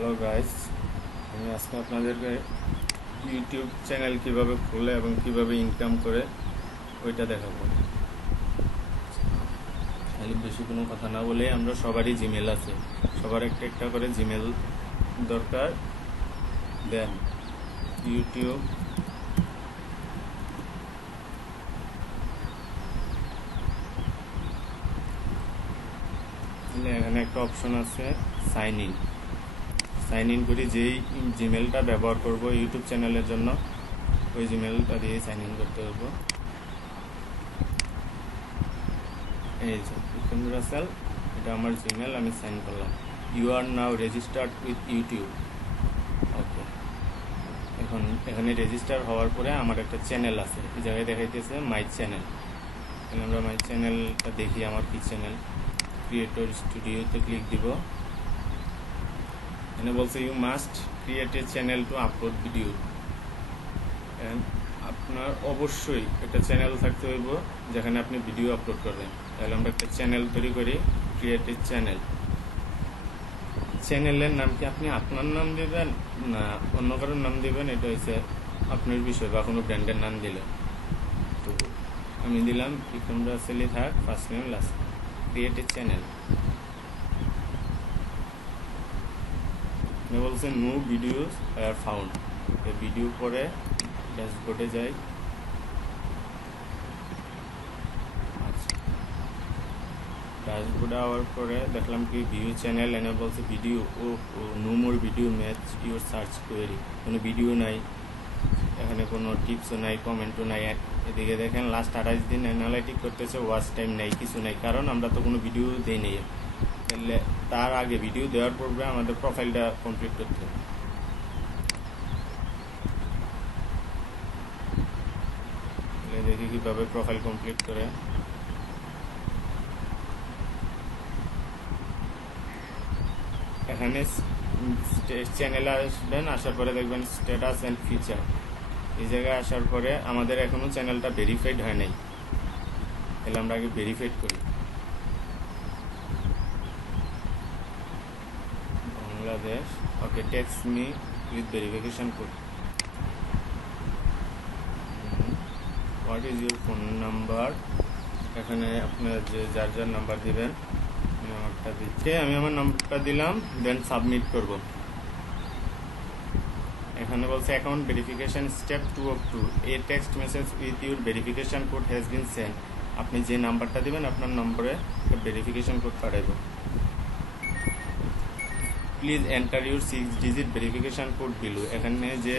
Hello guys, আমি আজকে আপনাদেরকে ইউটিউব চ্যানেল কিভাবে খোলে এবং কিভাবে ইনকাম করে ওইটা দেখাবো। তাহলে বেশি কোনো কথা না বলে, আমরা সবারই জিমেল আছে, সবার একটা একটা করে জিমেল দরকার। দেন ইউটিউব এখানে একটা অপশন আছে সাইন ইন করি। যেই জিমেলটা ব্যবহার করব ইউটিউব চ্যানেলের জন্য, ওই জিমেলটা দিয়ে সাইন ইন করতে হবে। এই যে বিক্রম রাসেল, এটা আমার জিমেল, আমি সাইন করলাম। You are now registered with YouTube. Okay, এখন এখানে রেজিস্টার হওয়ার পরে আমার একটা চ্যানেল আছে, এই জায়গায় দেখাইতেছে মাই চ্যানেল। তাহলে আমরা মাই চ্যানেলটা দেখি আমার কি চ্যানেল। ক্রিয়েটর স্টুডিওতে ক্লিক দিব। এখানে বলছে you must create a channel to upload video. আপনার অবশ্যই একটা চ্যানেল থাকতে হইব যেখানে আপনি ভিডিও আপলোড করবেন। তাহলে আমরা একটা চ্যানেল তৈরি করি, ক্রিয়েট এ চ্যানেল। চ্যানেলের নাম কি আপনি আপনার নাম দিবেন না অন্য কারোর নাম দিবেন, এটা হচ্ছে আপনার বিষয়, বা কোনো ব্র্যান্ডের নাম দিলে। তো আমি দিলাম বিক্রম রাসেলই থাক, first name last. Create a channel বলছে no videos are found. Video পরে ড্যাশবোর্ডে যাই। ড্যাশবোর্ডে আওয়ার পরে দেখলাম কি ভিউ চ্যানেল, এনে বলছে ভিডিও ও no more video match your search query. কোনো ভিডিও নাই, এখানে কোনো টিপসও নাই, কমেন্টও নাই। এদিকে দেখেন লাস্ট 28 দিন অ্যানালাইটিক করতেছে, ওয়াচ টাইম নাই, কিছু নাই, কারণ আমরা তো কোনো ভিডিও দিই নাই। তাহলে তার আগে ভিডিও দেওয়ার পূর্বে আমাদের প্রোফাইলটা কমপ্লিট করতে হবে। দেখি কীভাবে প্রোফাইল কমপ্লিট করে। এখানে চ্যানেলে আসবেন, আসার পরে দেখবেন স্ট্যাটাস অ্যান্ড ফিচার। এই জায়গায় আসার পরে আমাদের এখনও চ্যানেলটা ভেরিফাইড হয় নাই, তাহলে আমরা আগে ভেরিফাইড করি। Bangladesh, okay, text me with verification code. What is your phone number. এখানে আপনার যার নাম্বার দিবেন, আমি আমারটা দিচ্ছি, আমি আমার নাম্বারটা দিলাম, দেন সাবমিট করব। এখানে বলছে account verification step 2 of 2, a text message with your verification code has been sent. আপনি যে নাম্বারটা দিবেন আপনার নম্বরে ভেরিফিকেশন কোড পাঠাইব। Please enter your 6 digit verification code below. এখানে যে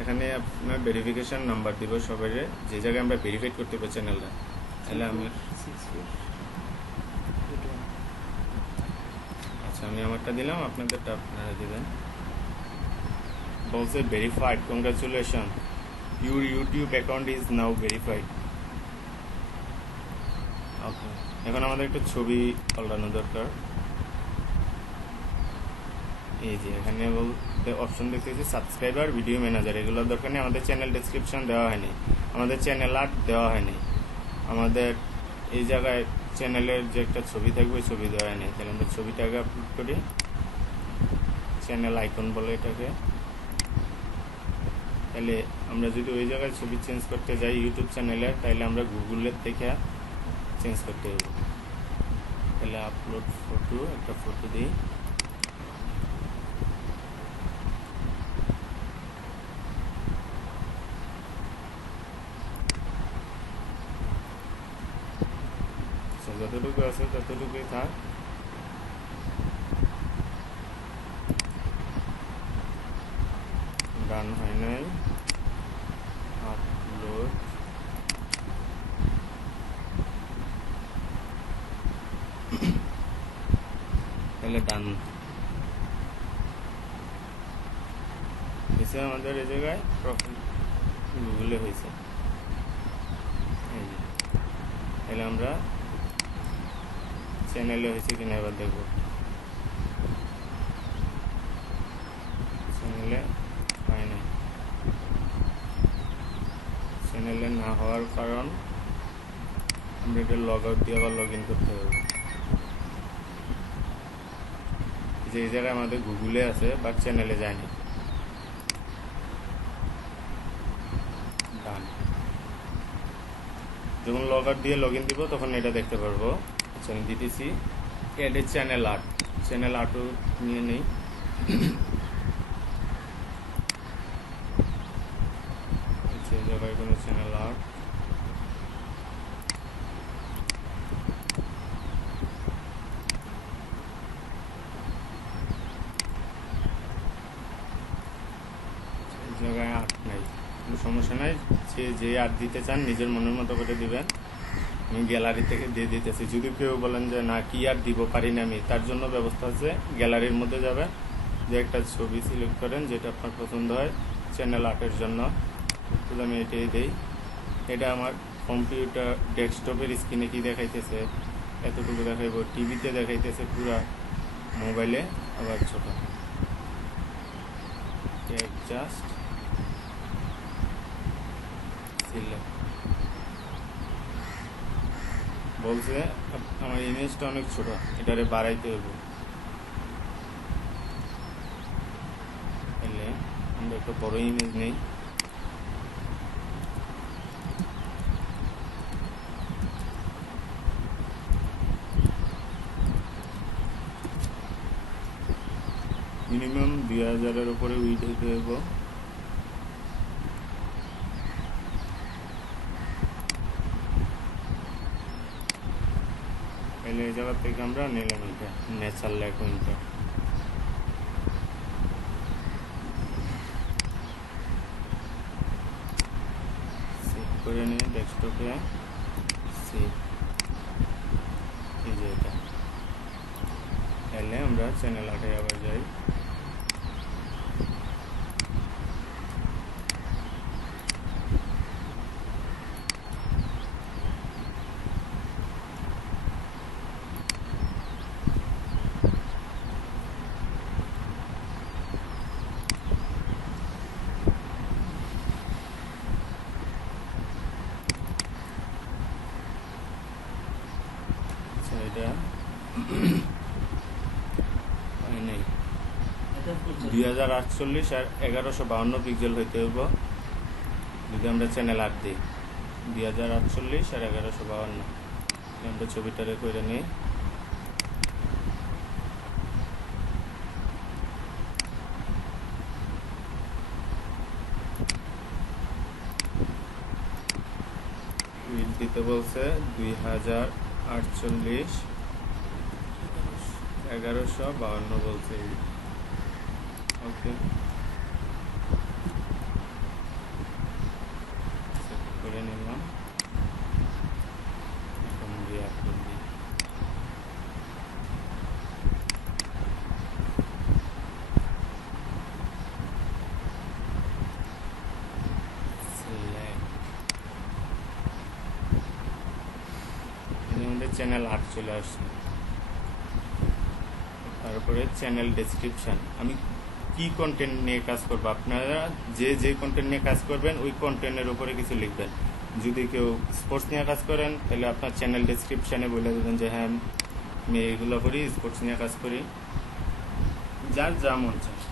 এখানে আপনার ভেরিফিকেশন নাম্বার দিব সবাই, যে জায়গায় আমরা ভেরিফাইড করতে পারি চ্যানেলটা। তাহলে আমি আমি আমারটা দিলাম, আপনাদেরটা আপনারা দিবেন। বলছে verified, congratulation, your YouTube account is now verified. Okay, এখন আমাদের একটা ছবি পাল্টানো দরকার। এই যে এখানে বলতে অপশন দেখতেছি সাবস্ক্রাইবার, ভিডিও ম্যানেজার, এগুলোর দরকার নেই। আমাদের চ্যানেল ডেসক্রিপশন দেওয়া হয়নি, আমাদের চ্যানেল আর্ট দেওয়া হয়নি, আমাদের এই জায়গায় চ্যানেলের যে একটা ছবি থাকবে ওই ছবি দেওয়া হয়নি। তাহলে আমরা ছবিটা আগে আপলোড করি, চ্যানেল আইকন বলে এটাকে। তাহলে আমরা যদি ওই জায়গায় ছবি চেঞ্জ করতে যাই ইউটিউব চ্যানেলের, তাহলে আমরা গুগলের থেকে চেঞ্জ করতে হবে। তাহলে আপলোড ফটো, একটা ফটো দিই। যতটুকু আছে ততটুকুই থাক। ডান হয় নাই, আপলোড। তাহলে ডান হয়েছে আমাদের এই জায়গায়, প্রোফাইল গুগলে হয়েছে। তাহলে আমরা চ্যানেলে হয়েছে কিনা এবার দেখব। চ্যানেলে হয় নাই, চ্যানেলে না হওয়ার কারণ আমরা এটা লগ আউট দিয়ে আবার লগ ইন করতে হবে। যে এই জায়গায় আমাদের গুগলে আছে বাট চ্যানেলে যায়নি। ডান। যখন লগ আউট দিয়ে লগ ইন দিব তখন এটা দেখতে পারবো। আচ্ছা আমি দিতেছি এডের চ্যানেল আর্টও নিয়ে নেই। এই জায়গায় কোনো চ্যানেল আর্ট জায়গায় আর্ট নাই, কোনো সমস্যা নাই। যে আর্ট দিতে চান নিজের মনের মতো করে দিবেন। আমি গ্যালারি থেকে দিয়ে দিতেছি। যদি কেউ বলেন যে না কি আর দিব পারি না আমি, তার জন্য ব্যবস্থা আছে। গ্যালারির মধ্যে যাবেন, যে একটা ছবি সিলেক্ট করেন যেটা আপনার পছন্দ হয় চ্যানেল আর্টের জন্য। আমি এটাই দিই। এটা আমার কম্পিউটার ডেস্কটপের স্ক্রিনে কি দেখাইতেছে এতটুকু দেখাইব, টিভিতে দেখাইতেছে পুরা, মোবাইলে আবার ছোট। জাস্ট বলছে আমার ইমেজটা অনেক ছোট, এটারে বাড়াইতে হবে। তাহলে আমরা একটা বড় ইমেজ নেই। মিনিমাম 2000-এর উপরে উইড হইতে হবে। তাহলে এই জায়গা থেকে আমরা নিলাম এটা ন্যাচারাল ল্যাকুইনটা। সেভ করে নিয়ে ডেস্কটপে সেভ, এই যে এটা। তাহলে আমরা চ্যানেল আর্টে আবার যাই। এটা 2048 আর 1152 পিক্সেল হইতে হইব যদি আমরা চ্যানেল আর্ট দিই। 2048 আর 1152 আমরা ছবিটারে করে নিই। দিতে বলছে 2048 1152 বলছে। ওকে করে নিলাম। এখন দিয়ে আপলোড দিই। আমাদের চ্যানেল আর্ট চলে আসছে। তারপরে চ্যানেল ডেসক্রিপশন, আমি কি কন্টেন্ট নিয়ে কাজ করবো, আপনারা যে কন্টেন্ট নিয়ে কাজ করবেন ওই কন্টেন্টের উপরে কিছু লিখবেন। যদি কেউ স্পোর্টস নিয়ে কাজ করেন তাহলে আপনার চ্যানেল ডেসক্রিপশানে বলে দেবেন যে হ্যাঁ আমি এইগুলো করি, স্পোর্টস নিয়ে কাজ করি, যার যা মন চায়।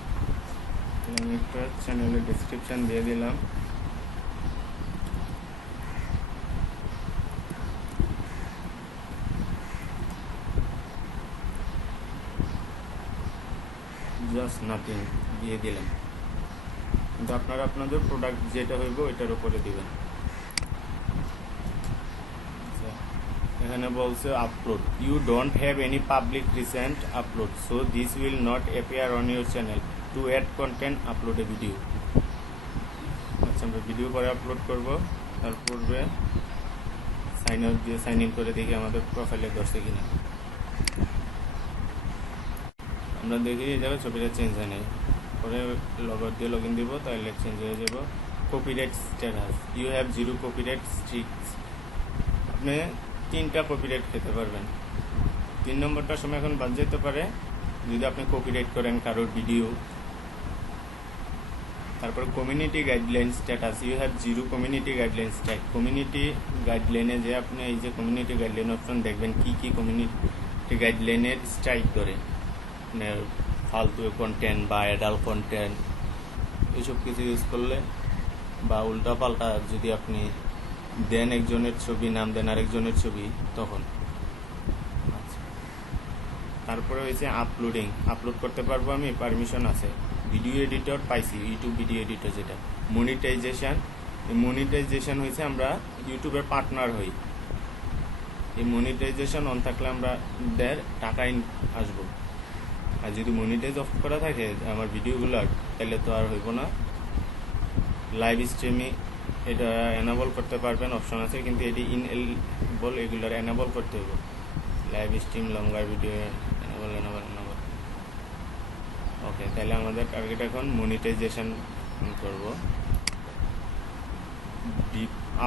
আমি একটা চ্যানেলের ডেসক্রিপশান দিয়ে দিলাম। জাস্ট নাথিং দিয়ে দিলাম। কিন্তু আপনারা আপনাদের প্রোডাক্ট যেটা হইব এটার উপরে দিবেন। এখানে বলছে upload, you don't have any public recent upload, so this will not appear on your channel. To add content upload a video. আচ্ছা আমরা ভিডিও পরে আপলোড করব। তারপরে সাইন আউট দিয়ে সাইন ইন করে দেখি আমাদের প্রোফাইলে ধরছে কিনা। আমরা দেখি এই জায়গায় ছবিটা চেঞ্জ হয় নাই। পরে লগ আউট দিয়ে লগ ইন দিব, তাহলে চেঞ্জ হয়ে যাব। Copyright status, you have 0 copyright strikes. আপনি 3টা কপিরাইট খেতে পারবেন। 3 নম্বরটার সময় এখন বাদ যেতে পারে যদি আপনি কপিরাইট করেন কারোর ভিডিও। তারপর community guideline status, you have 0 community guideline strike. Community গাইডলাইনে যে আপনি এই যে কমিউনিটি গাইডলাইন অপশন দেখবেন কি কি কমিউনিটি গাইডলাইনের স্ট্রাইক করে, ফালতু কন্টেন্ট বা অ্যাডাল্ট কন্টেন্ট এইসব কিছু ইউজ করলে বা উল্টাপাল্টা যদি আপনি দেন একজনের ছবি নাম দেন আরেকজনের ছবি তখন। আচ্ছা, তারপরে হয়েছে আপলোড করতে পারবো আমি, পারমিশন আছে। ভিডিও এডিটর পাইছি, ইউটিউব ভিডিও এডিটর যেটা। মনিটাইজেশন হয়েছে আমরা ইউটিউবের পার্টনার হই। এই মনিটাইজেশন অন থাকলে আমরা টাকা আসবো। আর যদি মনিটাইজ অফ করা থাকে আমার ভিডিওগুলোর, তাহলে তো আর হইব না। লাইভ স্ট্রিমিং এটা এনাবল করতে পারবেন, অপশন আছে, কিন্তু এটি ইনএবল, এগুলার এনাবল করতে হবে। লাইভ স্ট্রিম লঙ্গার ভিডিও এনাবল। ওকে, তাহলে আমাদের টার্গেট এখন মনিটাইজেশন করব।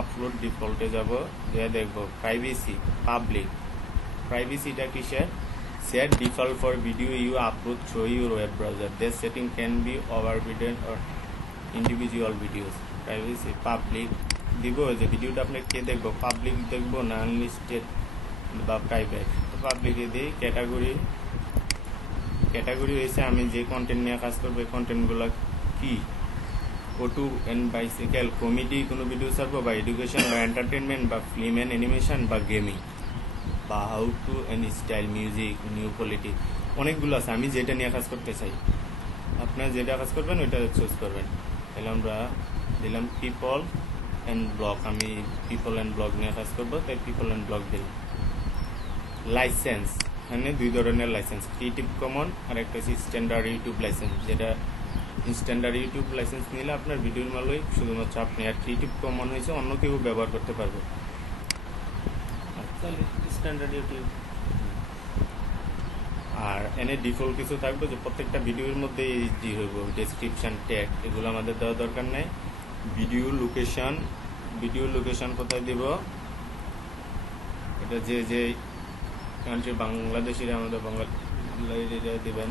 আপলোড ডিফল্টে যাব, যা দেখব প্রাইভেসিটা কিসের? Set default for video you upload through your web browser. This setting can be overridden or individual videos. Privacy public দিব, যে ভিডিওটা আপনি কে দেখবো, পাবলিক দেখবো না আনলিস্টেড বা প্রাইভেট। পাবলিকে দিই। ক্যাটাগরি হয়েছে আমি যে কন্টেন্ট নিয়ে কাজ করবো এই কন্টেন্টগুলো কি, অটো অ্যান্ড বাইসাইকেল, কমেডি কোনো ভিডিও ছাড়বো, বা এডুকেশন বা এন্টারটেনমেন্ট বা ফিল্ম অ্যান্ড অ্যানিমেশন বা গেমিং বা how to and style, music, new politics, অনেকগুলো আছে। আমি যেটা নিয়ে কাজ করতে চাই, আপনারা যেটা কাজ করবেন ওইটা চুজ করবেন। তাহলে আমরা দিলাম পিপল অ্যান্ড ব্লগ, আমি পিপল অ্যান্ড ব্লগ নিয়ে কাজ করবো, তাই পিপল অ্যান্ড ব্লগ দিলাম। লাইসেন্স, এখানে 2 ধরনের লাইসেন্স, ক্রিয়েটিভ কমন আর একটা হচ্ছে স্ট্যান্ডার্ড ইউটিউব লাইসেন্স। যেটা স্ট্যান্ডার্ড ইউটিউব লাইসেন্স নিলে আপনার ভিডিওর মালই শুধুমাত্র আপনি, আর ক্রিয়েটিভ কমন হয়েছে অন্য কেউ ব্যবহার করতে পারবে। Standard YouTube. আর এনে ডিফল্ট কিছু থাকবে যে প্রত্যেকটা ভিডিওর মধ্যে এইচডি হইব, ডেসক্রিপশন, ট্যাগ, এগুলো আমাদের দেওয়া দরকার নেই। ভিডিও লোকেশন কোথায় দিব, এটা যে কান্ট্রি, বাংলাদেশিরা আমাদের বাংলাদেশিরা দিবেন,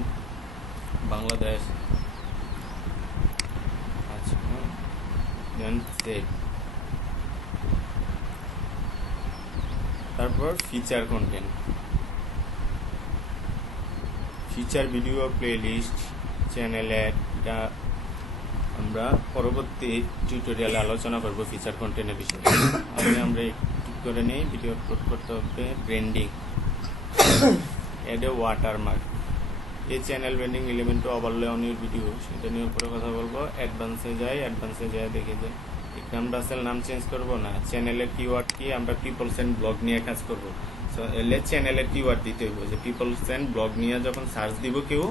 বাংলাদেশ। আচ্ছা, দেন সেভ। তারপর feature content, feature video, playlist, channel add, এটা আমরা পরবর্তী টিউটোরিয়ালে আলোচনা করব ফিচার কন্টেন্টের বিষয়ে। আগে আমরা একটু করে নিই, ভিডিও আপলোড করতে হবে। ব্র্যান্ডিং, অ্যাড এ ওয়াটারমার্ক, এই channel branding element to overlay on your video, সেটা নিয়ে উপরে কথা বলবো। অ্যাডভান্সে যায় দেখে যায় ইকরাম রাসেল, নাম চেঞ্জ করবো না। চ্যানেলের কিওয়ার্ড কি, আমরা পিপলস অ্যান্ড ব্লগ নিয়ে কাজ করবো। এলে চ্যানেলের কিওয়ার্ড দিতে হইব, যে পিপলস অ্যান্ড ব্লগ নিয়ে যখন সার্চ দিব কেউ,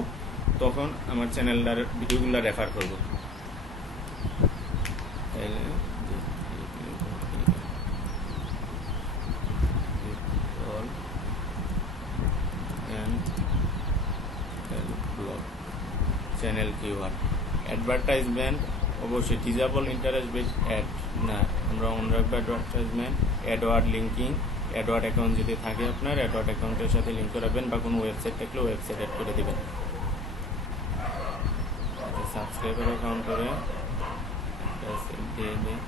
তখন আমার চ্যানেলটার ভিডিওগুলো রেফার করবো। Channel keyword. অ্যাডভার্টাইজমেন্ট অবশ্যই ডিজেবল, ইন্টারেস্ট বেসড অ্যাড না, আমরা অন রাখবো advertisement. Edward linking, Edward account যদি থাকে আপনার, অ্যাডওয়ার্ড অ্যাকাউন্টের সাথে লিঙ্ক করাবেন, বা কোনো ওয়েবসাইট থাকলে ওয়েবসাইট অ্যাড করে দেবেন। সাবস্ক্রাইবার অ্যাকাউন্ট করে দিয়ে দিই।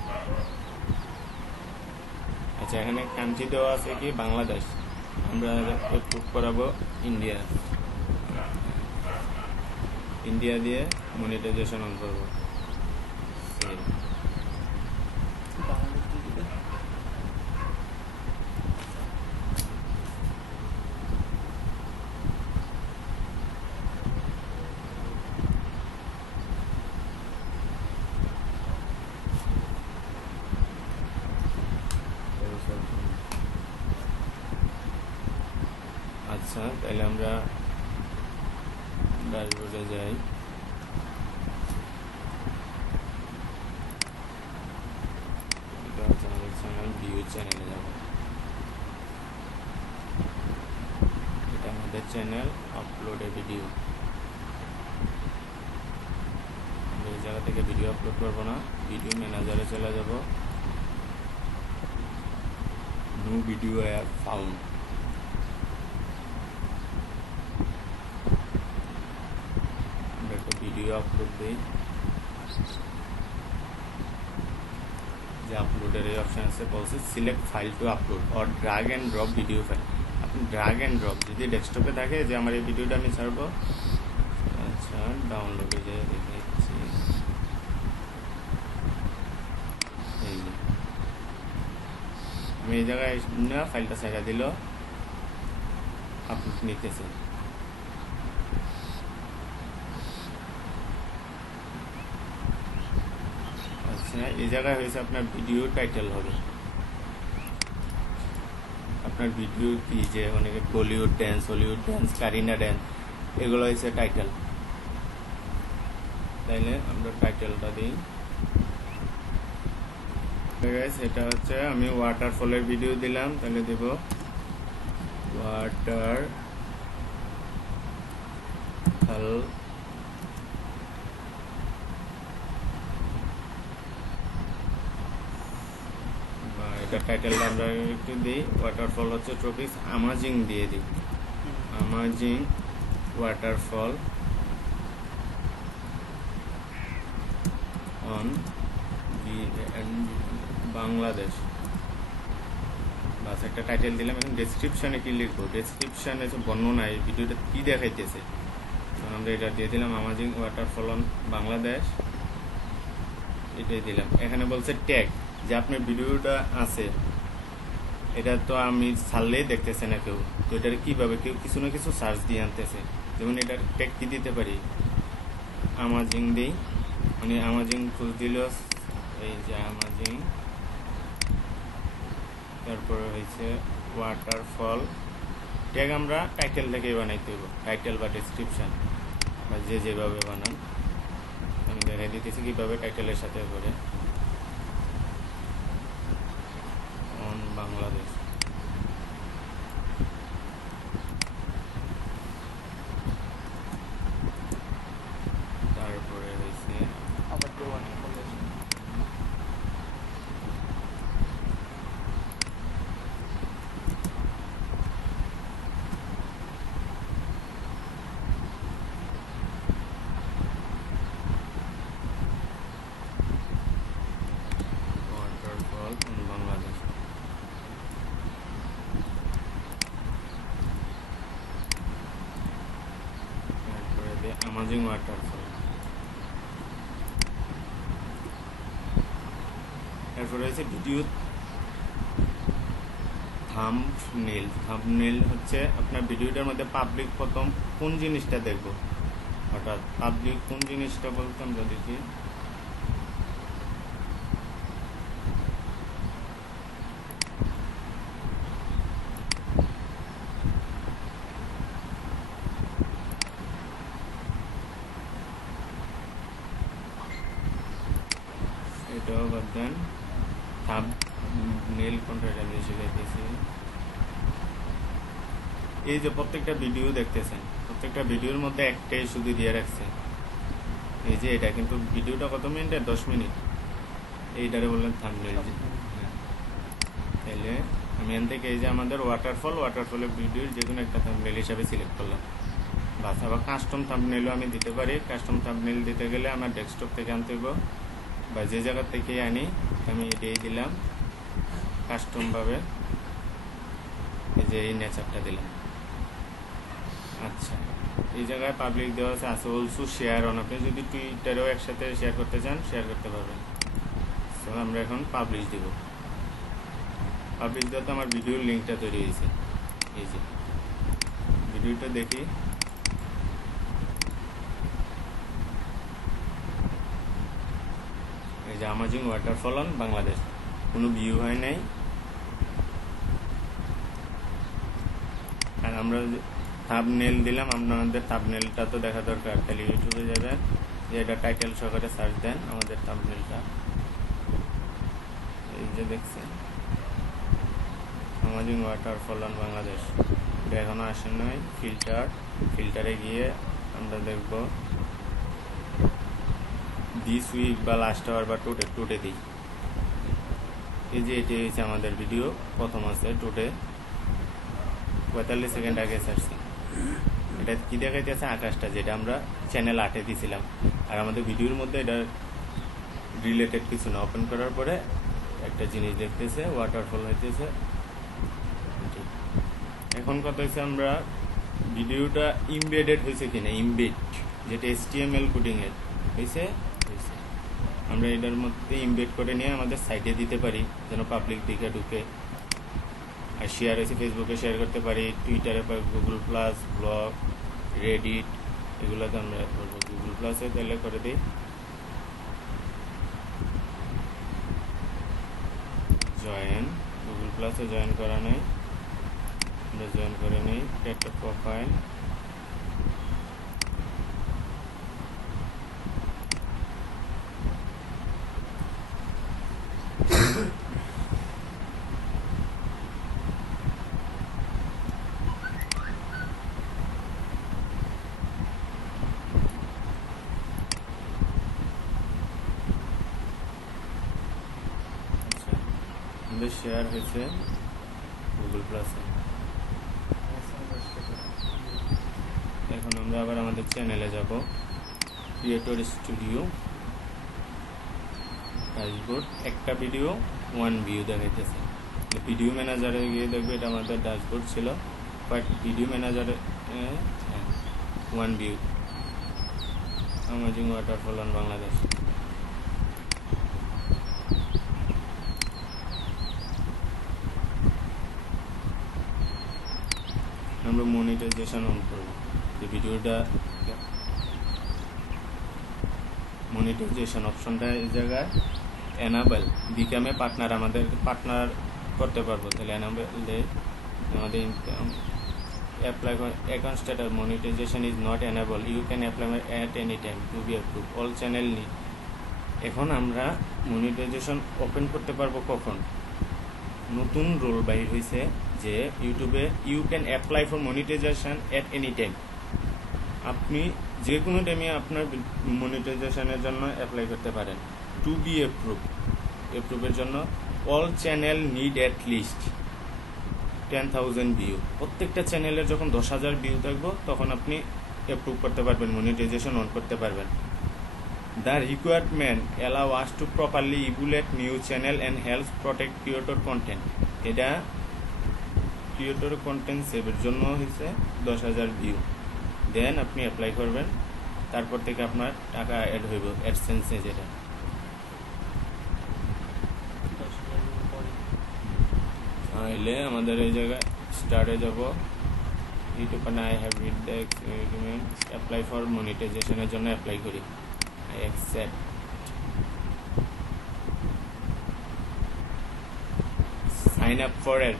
আচ্ছা, এখানে কান্ট্রি দেওয়া আছে কি বাংলাদেশ, আমরা প্রুভ করাবো ইন্ডিয়া দিয়ে মনিটাইজেশন অন করবো। আচ্ছা, তাহলে আমরা ড্যাশবোর্ডে যাই। ভিউ চ্যানেলে যাব, এটা আমাদের চ্যানেল আপলোডে ভিডিও। এই জায়গা থেকে ভিডিও আপলোড করবো না, ভিডিও ম্যানেজারে চলে যাব। নিউ ভিডিও অ্যাপ ফাউন্ড, আমরা একটা ভিডিও আপলোড দিই। যে আপলোডের এই অপশান আছে, বলছে select file to upload or drag and drop video file. আপনি ড্রাগ অ্যান্ড ড্রপ যদি ডেস্কটপে থাকে, যে আমার এই ভিডিওটা আমি ছাড়বো, আচ্ছা ডাউনলোডে যায় দেখেছি, এই যে আমি এই জায়গায় না ফাইলটা ছেড়ে দিল, আপলোড নিতেছে। আচ্ছা এই জায়গায় হয়েছে আপনার ভিডিও টাইটেল হবে, আপনার ভিডিও কি যে অনেকে Bollywood dance, Hollywood dance, Kareena dance, এগুলো হয়েছে টাইটেল। তাইলে আমরা টাইটেলটা দিই। এটা হচ্ছে আমি ওয়াটারফলের ভিডিও দিলাম, তাহলে দেব ওয়াটারফল বা এটা টাইটেলটা আমরা একটু দিই। ওয়াটারফল হচ্ছে ট্রপিক্স আমাজিং দিয়ে দিই, আমাজিং ওয়াটারফল অন বাংলাদেশ, বাস একটা টাইটেল দিলাম। এখন ডেসক্রিপশনে কি লিখবো, ডেসক্রিপশনে বর্ণনা এই ভিডিওটা কি দেখাইতেছে, আমরা এটা দিয়ে দিলাম আমাজিং ওয়াটারফল অন বাংলাদেশ, এটাই দিলাম। এখানে বলছে ট্যাগ, যে আপনার ভিডিওটা আছে এটা তো আমি ছাড়লেই দেখতেছে না কেউ, তো এটার কীভাবে কেউ কিছু না কিছু সার্চ দিয়ে আনতেছে। যেমন এটার ট্যাগ কি দিতে পারি, আমাজিং দিই, মানে আমাজিং খুঁজ দিল, এই যে আমাজিং, তারপরে হয়েছে ওয়াটারফল। ট্যাগ আমরা টাইটেল থেকে বানাইতে হইব, টাইটেল বা ডেসক্রিপশন বা যে যেভাবে বানান, আমি দেখাই দিতেছি কীভাবে টাইটেলের সাথে করে অন বাংলাদেশ। তারপরে হয়েছে ওয়াটারফল অন বাংলাদেশ। তারপরে দিয়ে আমাজিং ওয়াটারফল। এরপরে হচ্ছে ভিডিও থাম্বনেল। থাম্বনেল হচ্ছে আপনার ভিডিওটার মধ্যে পাবলিক প্রথম কোন জিনিসটা দেখব, অর্থাৎ পাবলিক কোন জিনিসটা বলতে আমরা দেখি, এটাও বাদ দেন। থাম্বনেল কোনটা এটা আমি শিখাইতেছি। এই যে প্রত্যেকটা ভিডিও দেখতেছেন, প্রত্যেকটা ভিডিওর মধ্যে একটাই শুধু দিয়ে রাখছে, এই যে এটা কিন্তু ভিডিওটা কত মিনিটের, 10 মিনিট, এইটারে বললেন থাম্বনেল। তাহলে আমি এখান থেকে এই যে আমাদের ওয়াটারফলের ভিডিওর যে কোনো একটা থাম্বনেল হিসাবে সিলেক্ট করলাম, বাস। আবার কাস্টম থাম্বনেলও আমি দিতে পারি। কাস্টম থাম্বনেল দিতে গেলে আমার ডেস্কটপ থেকে আনতে হইব বা যে জায়গা থেকে আনি, আমি এটাই দিলাম কাস্টমভাবে, এই যে এই নেচারটা দিলাম। আচ্ছা এই জায়গায় পাবলিক দেওয়া আছে অলসো শেয়ার অন, আপনি যদি টুইটারেও একসাথে শেয়ার করতে চান শেয়ার করতে পারবেন। তো আমরা এখন পাবলিশ দেব। পাবলিশ দেওয়াতে আমার ভিডিওর লিঙ্কটা তৈরি হয়েছে, এই যে ভিডিওটা দেখি। এই যে আমাজিং ওয়াটারফল অন বাংলাদেশ, কোনো ভিউ হয় নাই। আর আমরা থাম্বনেল দিলাম, আপনাদের থাম্বনেলটা তো দেখা দরকার, তাহলে ইউটিউবে যাবেন, যে এটা টাইটেল সহকারে সার্চ দেন আমাদের থাম্বনেলটা, এই যে দেখছেন আমাজিং ওয়াটারফল অন বাংলাদেশ, এটা এখনো আসে নাই। ফিল্টারে গিয়ে আমরা দেখব দিস উইক বা লাস্ট আওয়ার বা টুডে দিই। এই যে এটি হয়েছে আমাদের ভিডিও, প্রথম আছে টুডে, 45 সেকেন্ড আগে ছাড়ছি। এটা কি দেখাইতেছে, আকাশটা, যেটা আমরা চ্যানেল 8-এ দিয়েছিলাম। আর আমাদের ভিডিওর মধ্যে এটা রিলেটেড কিছু না, ওপেন করার পরে একটা জিনিস দেখতেছে, ওয়াটারফল হইতেছে। এখন কথা হচ্ছে আমরা ভিডিওটা ইমবেডেড হয়েছে কিনা, ইমবেড যেটা HTML কোডিং এর হয়েছে। আমরা এটার মধ্যে ইমবেড করে নিয়ে আমাদের সাইটে দিতে পারি যেন পাবলিক দিকে ঢুকে। আর শেয়ার হয়েছে ফেসবুকে শেয়ার করতে পারি, টুইটারে, গুগল প্লাস, ব্লগ, রেডিট, এগুলোতে আমরা করবো। গুগল প্লাসে তাহলে করে দিই জয়েন। গুগল প্লাসে জয়েন করা নেই, আমরা জয়েন করে নিই। একটা প্রোফাইল, শেয়ার হয়েছে গুগল প্লাসে। এখন আমরা আবার আমাদের চ্যানেলে যাব, ক্রিয়েটর স্টুডিও, ড্যাশবোর্ড। একটা ভিডিও 1 ভিউ দেখাইতেছে। ভিডিও ম্যানেজারে গিয়ে দেখবে এটা আমাদের ড্যাশবোর্ড ছিল, বাট ভিডিও ম্যানেজারে 1 view. Amazing waterfall on Bangladesh. আমরা মনিটাইজেশন অন করব। যে ভিডিওটা মনিটাইজেশন অপশনটা এই জায়গায় এনাবেল বিকামে পার্টনার, আমাদের পার্টনার করতে পারবো। তাহলে এনাবেলে আমাদের income apply account status monetization is not enable, you can apply at any time to be approve all channel need. এখন আমরা মনিটাইজেশন ওপেন করতে পারবো কখন? নতুন রোল বাইর হয়েছে যে ইউটিউবে you can apply for monetization at any time. আপনি যে কোনো টাইমে আপনার মনিটাইজেশনের জন্য অ্যাপ্লাই করতে পারেন। টু বি অ্যাপ্রুভের জন্য all channel need at least 10,000 view. প্রত্যেকটা চ্যানেলের যখন 10,000 ভিউ থাকবো তখন আপনি অ্যাপ্রুভ করতে পারবেন, মনিটাইজেশন অন করতে পারবেন। The requirement allow us to properly evaluate new channel and help protect creator content. এটা ক্রিয়েটর কন্টেন্ট সেভের জন্য হচ্ছে 10,000 ভিউ। দেন আপনি অ্যাপ্লাই করবেন, তারপর থেকে আপনার টাকা অ্যাড হইব অ্যাডসেন্সে। যেটা তাহলে আমাদের এই জায়গায় স্টার্টে যাব, YouTube I have read the agreement, apply for মনিটাইজেশনের জন্য অ্যাপ্লাই করি, I accept. Sign up for ad.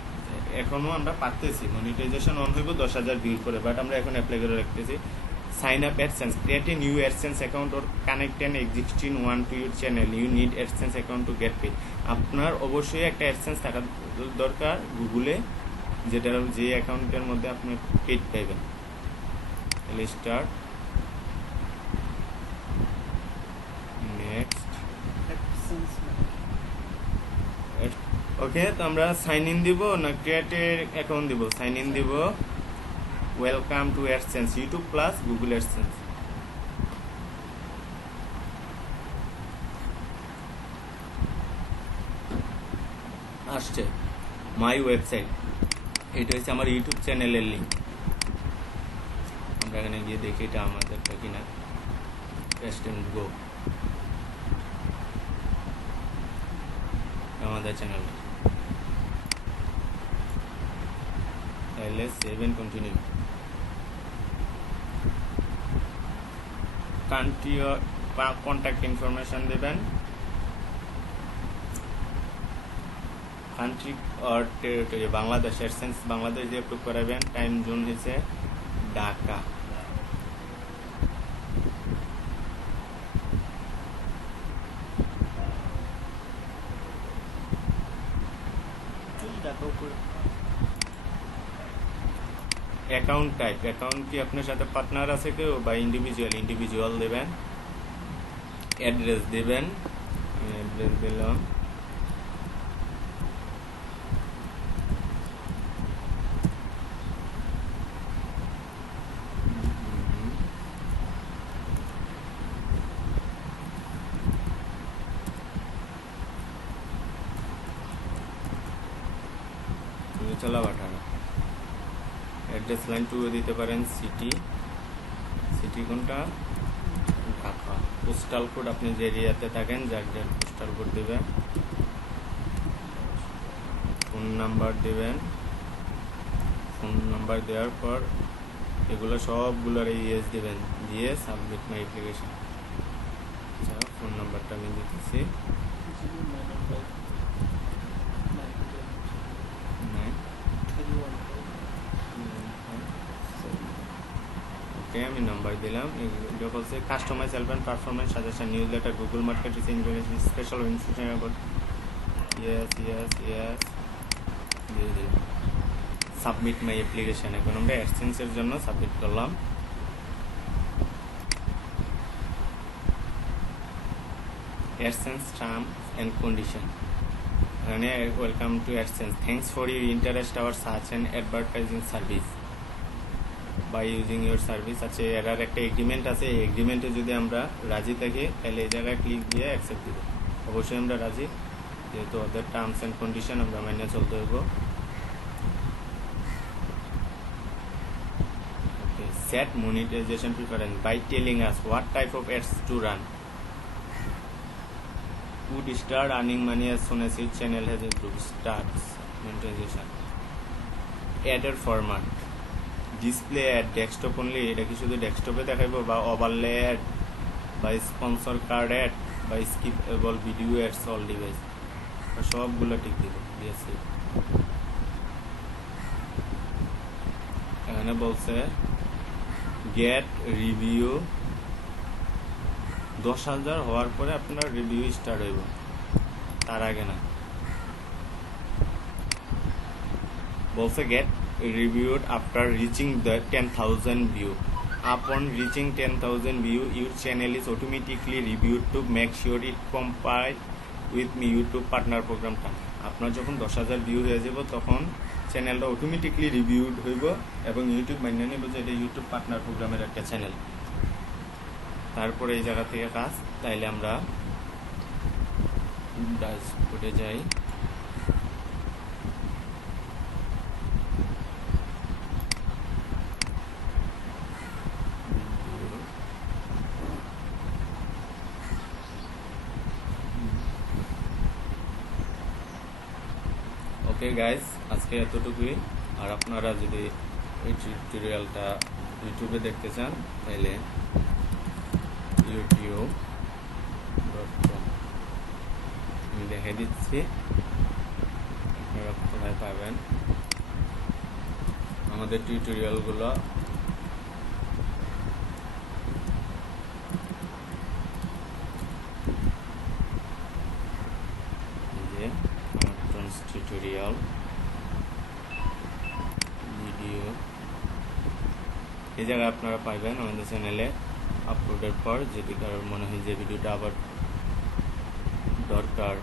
এখনো আমরা পারতেছি, মনিটাইজেশন অন হইব 10,000 ভিউ করে, বাট আমরা এখন অ্যাপ্লাই করে রাখতেছি। Sign up AdSense, create a new AdSense account or connect an existing one to your channel, you need AdSense account to get paid. আপনার অবশ্যই একটা অ্যাডসেন্স থাকা দরকার গুগলে, যেটা যে অ্যাকাউন্টের মধ্যে আপনি পেড পাইবেন। তাহলে স্টার্ট, নেক্সট। ওকে, তো আমরা সাইন ইন দিব না ক্রিয়েটের অ্যাকাউন্ট দিব? সাইন ইন দিব। Welcome to AdSense, YouTube plus Google AdSense. আসছে মাই ওয়েবসাইট, এটা হচ্ছে আমার ইউটিউব চ্যানেলের লিঙ্ক। আমরা এখানে গিয়ে দেখি এটা আমাদেরটা কিনা। পেস্ট এন্ড গো, আমাদের চ্যানেল। তাহলে save and continue. Country contact information দেবেন, কান্ট্রি আর টেরিটরি বাংলাদেশ, অ্যাডসেন্স বাংলাদেশ দিয়ে অ্যাপ্রুভ করাবেন। টাইম জোন হয়েছে ঢাকা। অ্যাকাউন্ট টাইপ, অ্যাকাউন্ট কি আপনার সাথে পার্টনার আছে কেউ বা ইন্ডিভিজুয়াল দেবেন। অ্যাড্রেস দেবেন, অ্যাড্রেস দিলাম। চলা পাঠানো। অ্যাড্রেস লাইন 2 দিতে পারেন। সিটি কোনটা? পোস্টাল কোড, আপনি যে এরিয়াতে থাকেন যার পোস্টাল কোড দেবেন, ফোন নাম্বার দেবেন। ফোন নাম্বার দেওয়ার পর এগুলো সবগুলোর ইয়েস দেবেন, দিয়ে সাবমিট মাই অ্যাপ্লিকেশন। আচ্ছা, ফোন নাম্বারটা আমি দিতেছি, ওকে আমি নাম্বার দিলাম। এটা বলছে customize self and performance suggestion newsletter Google market research special information about yes দিয়ে দিলাম সাবমিট মাই অ্যাপ্লিকেশন। এখন আমরা অ্যাডসেন্সের জন্য সাবমিট করলাম। অ্যাডসেন্স টার্মস অ্যান্ড কন্ডিশন, এখানে welcome to AdSense, thanks for your interest our search and advertising service by using your service. আছে এরার একটা এগ্রিমেন্ট আছে, এই এগ্রিমেন্টে যদি আমরা রাজি থাকি তাহলে এই জায়গায় ক্লিক দিয়ে অ্যাকসেপ্ট দিব। অবশ্যই আমরা রাজি, যেহেতু ওদের টার্মস অ্যান্ড কন্ডিশন আমরা মাইনে চলতে হইব। Set monetization preference by telling us what type of ads to run. Would start earning money as soon as each channel has improved. Starts monetization. Adder format. Display ad desktop only. এটা কি শুধু ডেস্কটপে দেখাইবো, বা overlay add, বা sponsor card add, বা skippable video ads all device, সবগুলো ঠিক দিব দিয়েছি। এখানে বলছে গেট রিভিউ 10,000 হওয়ার পরে আপনার রিভিউ স্টার্ট হইব, তার আগে না। বলছে get reviewed after reaching the 10,000 view. Upon reaching 10,000 view your channel is automatically reviewed to make sure it compile with me YouTube partner প্রোগ্রামটা। আপনার যখন 10,000 ভিউ হয়ে যাব তখন চ্যানেলটা অটোমেটিকলি রিভিউড হইব এবং ইউটিউব মান্য নেব যে এটা ইউটিউব পার্টনার প্রোগ্রামের একটা চ্যানেল। তারপরে এই জায়গা থেকে কাজ, তাইলে আমরা ড্যাশবোর্ডে যাই। ওকে গাইস, আজকে এতটুকুই। আর আপনারা যদি এই টিউটোরিয়ালটা ইউটিউবে দেখতে চান তাহলে youtube.com আমি দেখে দিচ্ছি, আপনারা কোথায় পাবেন আমাদের টিউটোরিয়ালগুলো। টিউটোরিয়াল ভিডিও এই জায়গায় আপনারা পাইবেন আমাদের চ্যানেলে আপলোডের পর। যদি কারোর মনে হয় যে ভিডিওটা আবার দরকার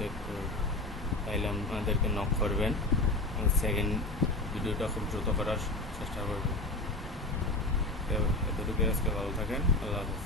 দেখতে, তাইলে আমাদেরকে নক করবেন, সেকেন্ড ভিডিওটা খুব দ্রুত করার চেষ্টা করবেন। এতটুকু, আজকে ভালো থাকেন, আল্লাহ হাফেজ।